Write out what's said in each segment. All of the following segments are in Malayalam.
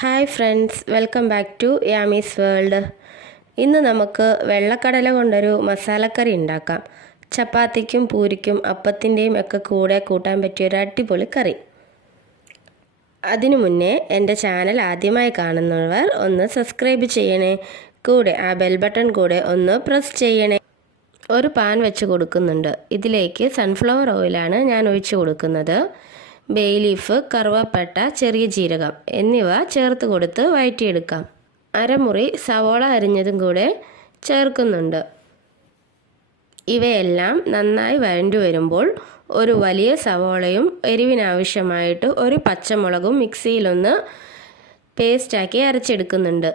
Hi friends, welcome back to യാമീസ് വേൾഡ്. ഇന്ന് നമുക്ക് വെള്ളക്കടല കൊണ്ടൊരു മസാലക്കറി ഉണ്ടാക്കാം. ചപ്പാത്തിക്കും പൂരിക്കും അപ്പത്തിൻ്റെയും ഒക്കെ കൂടെ കൂട്ടാൻ പറ്റിയൊരു അടിപൊളി കറി. അതിനു മുന്നേ എൻ്റെ ചാനൽ ആദ്യമായി കാണുന്നവർ ഒന്ന് സബ്സ്ക്രൈബ് ചെയ്യണേ. കൂടെ ആ ബെൽ ബട്ടൺ കൂടെ ഒന്ന് പ്രസ് ചെയ്യണേ. ഒരു പാൻ വെച്ച് കൊടുക്കുന്നുണ്ട്. ഇതിലേക്ക് സൺഫ്ലവർ ഓയിലാണ് ഞാൻ ഒഴിച്ചു കൊടുക്കുന്നത്. ബേ ലീഫ്, കറുവപ്പട്ട, ചെറിയ ജീരകം എന്നിവ ചേർത്ത് കൊടുത്ത് വഴറ്റിയെടുക്കാം. അരമുറി സവോള അരിഞ്ഞതും കൂടെ ചേർക്കുന്നുണ്ട്. ഇവയെല്ലാം നന്നായി വഴണ്ടു വരുമ്പോൾ ഒരു വലിയ സവോളയും എരിവിനാവശ്യമായിട്ട് ഒരു പച്ചമുളകും മിക്സിയിലൊന്ന് പേസ്റ്റാക്കി അരച്ചെടുക്കുന്നുണ്ട്.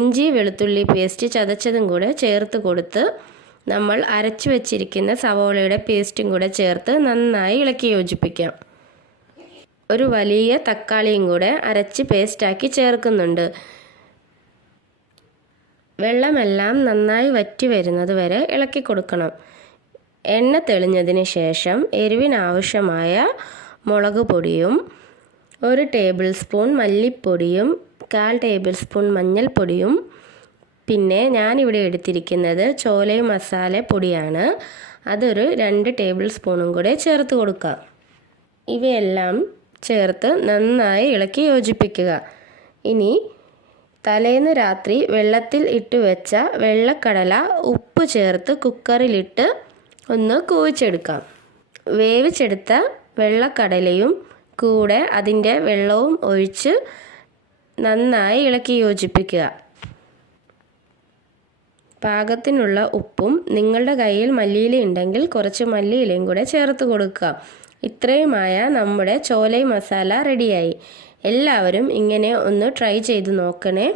ഇഞ്ചി വെളുത്തുള്ളി പേസ്റ്റ് ചതച്ചതും കൂടെ ചേർത്ത് കൊടുത്ത് നമ്മൾ അരച്ചു വച്ചിരിക്കുന്ന സവോളയുടെ പേസ്റ്റും കൂടെ ചേർത്ത് നന്നായി ഇളക്കി യോജിപ്പിക്കാം. ഒരു വലിയ തക്കാളിയും കൂടെ അരച്ച് പേസ്റ്റാക്കി ചേർക്കുന്നുണ്ട്. വെള്ളമെല്ലാം നന്നായി വറ്റി വരുന്നത് വരെ ഇളക്കി കൊടുക്കണം. എണ്ണ തെളിഞ്ഞതിന് ശേഷം എരിവിനാവശ്യമായ മുളക് പൊടിയും 1 ടേബിൾ സ്പൂൺ മല്ലിപ്പൊടിയും 1/4 ടേബിൾ സ്പൂൺ മഞ്ഞൾപ്പൊടിയും പിന്നെ ഞാനിവിടെ എടുത്തിരിക്കുന്നത് ചോല മസാല പൊടിയാണ്. അതൊരു 2 ടേബിൾ സ്പൂണും കൂടെ ചേർത്ത് കൊടുക്കാം. ഇവയെല്ലാം ചേർത്ത് നന്നായി ഇളക്കി യോജിപ്പിക്കുക. ഇനി തലേന്ന് രാത്രി വെള്ളത്തിൽ ഇട്ട് വെച്ച വെള്ളക്കടല ഉപ്പ് ചേർത്ത് കുക്കറിലിട്ട് ഒന്ന് കൂവിച്ചെടുക്കാം. വേവിച്ചെടുത്ത വെള്ളക്കടലയും കൂടെ അതിൻ്റെ വെള്ളവും ഒഴിച്ച് നന്നായി ഇളക്കി യോജിപ്പിക്കുക. പാകത്തിനുള്ള ഉപ്പും നിങ്ങളുടെ കയ്യിൽ മല്ലിയില ഉണ്ടെങ്കിൽ കുറച്ച് മല്ലിയിലയും കൂടെ ചേർത്ത് കൊടുക്കുക. ഇത്രയുമായ നമ്മുടെ ചോല മസാല റെഡിയായി. എല്ലാവരും ഇങ്ങനെ ഒന്ന് ട്രൈ ചെയ്ത് നോക്കണേ.